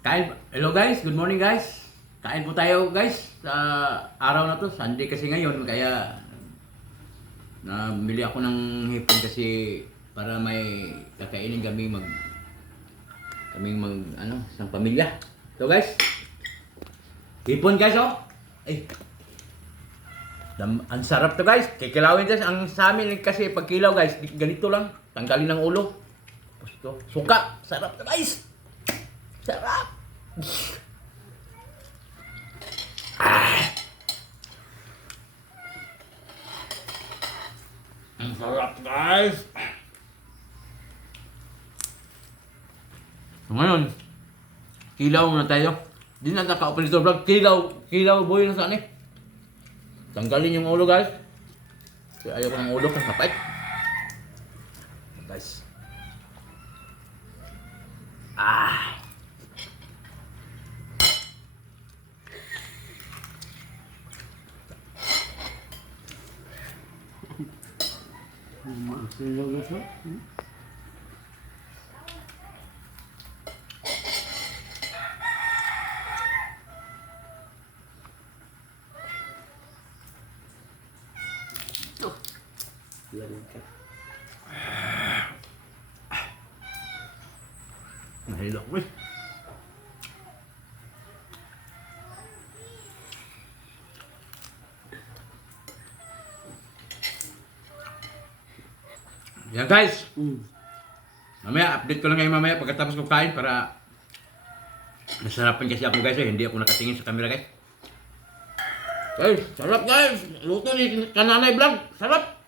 Hello guys, good morning guys. Kain po tayo guys sa araw na to. Sunday kasi ngayon kaya namili ako ng hipon kasi para may kakainin kaming isang pamilya. So guys, hipon guys oh. Ay. Ang sarap to guys. Kikilawin guys. Ang sa amin kasi pag kilaw guys, ganito lang. Tanggalin ng ulo. Tapos ito, suka. Sarap to guys. Sarap. Ang sarap guys. So, ngayon, kilaw muna tayo. Di na naka-open ito vlog. Kilaw boy na saan eh. Tanggalin yung ulo guys. Kasi ayaw ko ng ulo kasi kapait. Guys. Nahilok mo eh. Yan guys. Mamaya, update ko lang kayo mamaya pagkatapos ko kain para nasarapan kasi ako guys eh. Hindi ako nakatingin sa camera guys. Guys, sarap guys. Luto ni Kananay Vlog. Sarap.